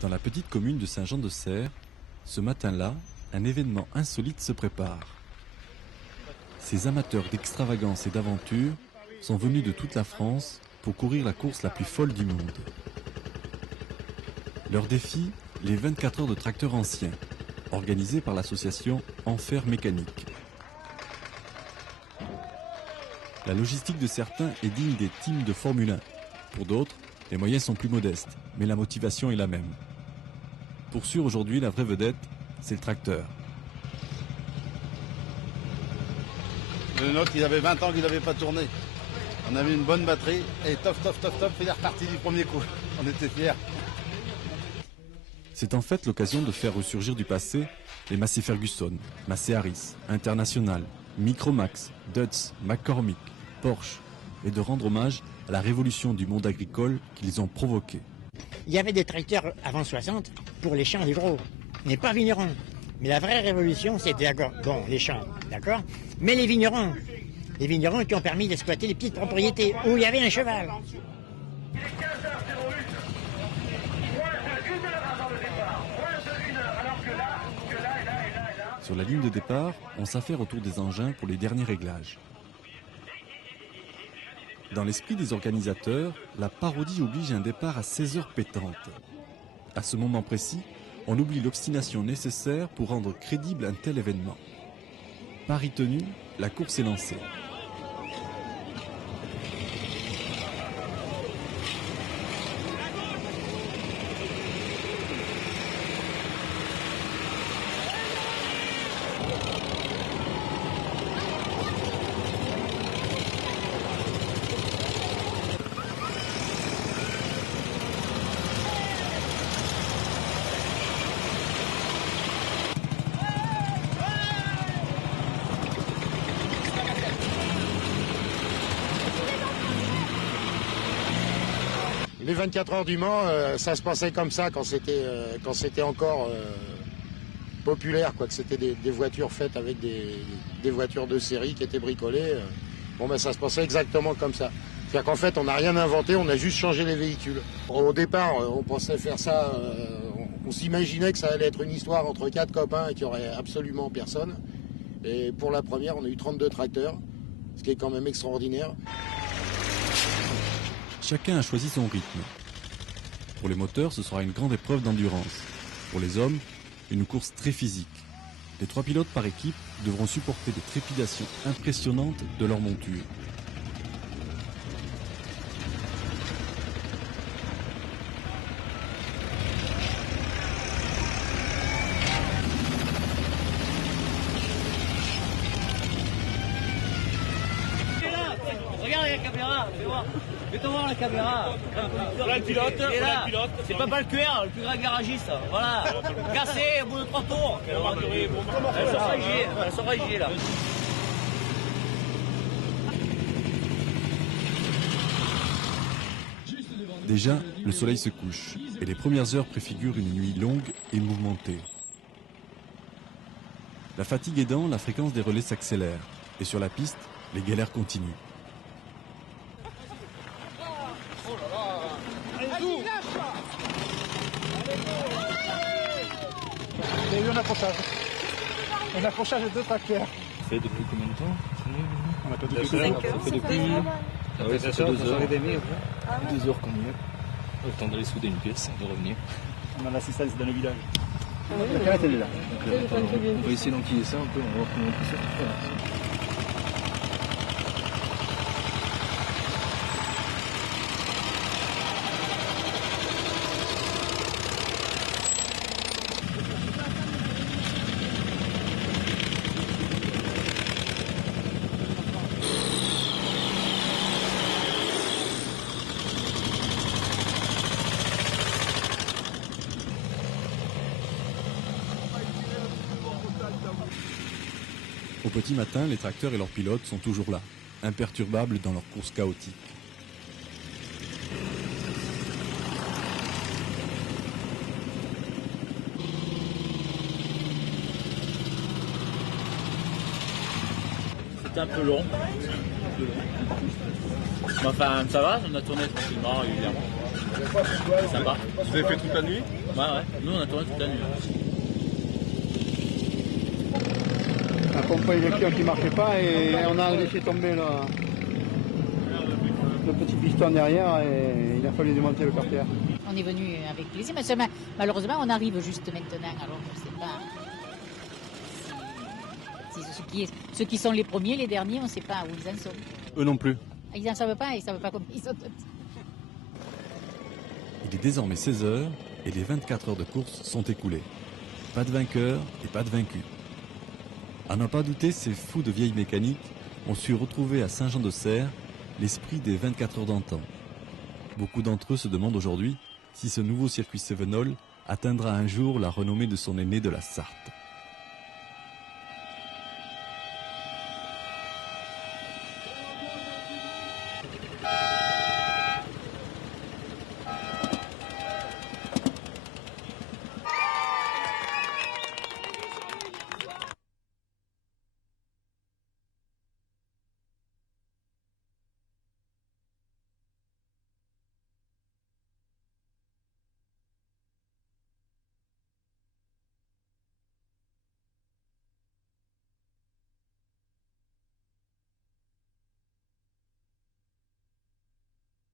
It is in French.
Dans la petite commune de Saint-Jean-de-Serres, ce matin-là, un événement insolite se prépare. Ces amateurs d'extravagance et d'aventure sont venus de toute la France pour courir la course la plus folle du monde. Leur défi, les 24 heures de tracteurs anciens, organisées par l'association Enfer Mécanique. La logistique de certains est digne des teams de Formule 1. Pour d'autres, les moyens sont plus modestes, mais la motivation est la même. Pour sûr, aujourd'hui, la vraie vedette, c'est le tracteur. Le nôtre, il avait 20 ans qu'il n'avait pas tourné. On avait une bonne batterie et top, il est reparti du premier coup. On était fiers. C'est en fait l'occasion de faire ressurgir du passé les Massey Ferguson, Massey Harris, International, Micromax, Dutz, McCormick, Porsche, et de rendre hommage à la révolution du monde agricole qu'ils ont provoquée. Il y avait des tracteurs avant 60 pour les champs et les gros, mais pas vignerons. Mais la vraie révolution, c'était d'accord, bon, les champs, d'accord, mais les vignerons qui ont permis d'exploiter les petites propriétés où il y avait un cheval. Sur la ligne de départ, on s'affaire autour des engins pour les derniers réglages. Dans l'esprit des organisateurs, la parodie oblige un départ à 16 heures pétantes. À ce moment précis, on oublie l'obstination nécessaire pour rendre crédible un tel événement. Pari tenu, la course est lancée. Les 24 heures du Mans, ça se passait comme ça quand c'était encore populaire, quoi, que c'était des voitures faites avec des voitures de série qui étaient bricolées. Ça se passait exactement comme ça. C'est-à-dire qu'en fait, on n'a rien inventé, on a juste changé les véhicules. Au départ, on pensait faire ça, on s'imaginait que ça allait être une histoire entre 4 copains et qu'il n'y aurait absolument personne. Et pour la première, on a eu 32 tracteurs, ce qui est quand même extraordinaire. Chacun a choisi son rythme. Pour les moteurs, ce sera une grande épreuve d'endurance. Pour les hommes, une course très physique. Les 3 pilotes par équipe devront supporter des trépidations impressionnantes de leur monture. Regarde la caméra, fais voir. Fais-toi voir la caméra. Voilà le pilote, voilà le pilote. C'est pas le cuir, le plus grand garagiste. Voilà. Cassé au bout de 3 tours. Elle sera rigée là. Déjà, le soleil se couche et les premières heures préfigurent une nuit longue et mouvementée. La fatigue aidant, la fréquence des relais s'accélère et sur la piste, les galères continuent. Il y a eu un accrochage. Un accrochage de 2 tracteurs. Ça fait depuis combien de temps? On a pas depuis 2 heures. Ça fait depuis... Ah oui, ça fait 2 heures. 2 heures qu'on y est. Le temps d'aller souder une pièce et de revenir. On a l'assistance dans le village. La carrette elle est là. On va essayer d'enquiller ça un peu, on va voir comment on peut faire. Au petit matin, les tracteurs et leurs pilotes sont toujours là, imperturbables dans leur course chaotique. C'est un peu long. Mais enfin, ça va, on a tourné tranquillement, régulièrement. C'est sympa. Vous avez fait toute la nuit? Ouais, nous on a tourné toute la nuit. Un pompe électrique qui ne marchait pas et on a laissé tomber le petit piston derrière et il a fallu démonter le carter. On est venu avec plaisir, mais malheureusement on arrive juste maintenant, alors je ne sais pas si ceux qui sont les premiers, les derniers, on ne sait pas où ils en sont. Eux non plus. Ils n'en savent pas, ils ne savent pas combien ils sont. Il est désormais 16 heures et les 24 heures de course sont écoulées. Pas de vainqueur et pas de vaincu. À n'en pas douter, ces fous de vieille mécanique ont su retrouver à Saint-Jean-de-Serres l'esprit des 24 heures d'antan. Beaucoup d'entre eux se demandent aujourd'hui si ce nouveau circuit Sevenol atteindra un jour la renommée de son aîné de la Sarthe.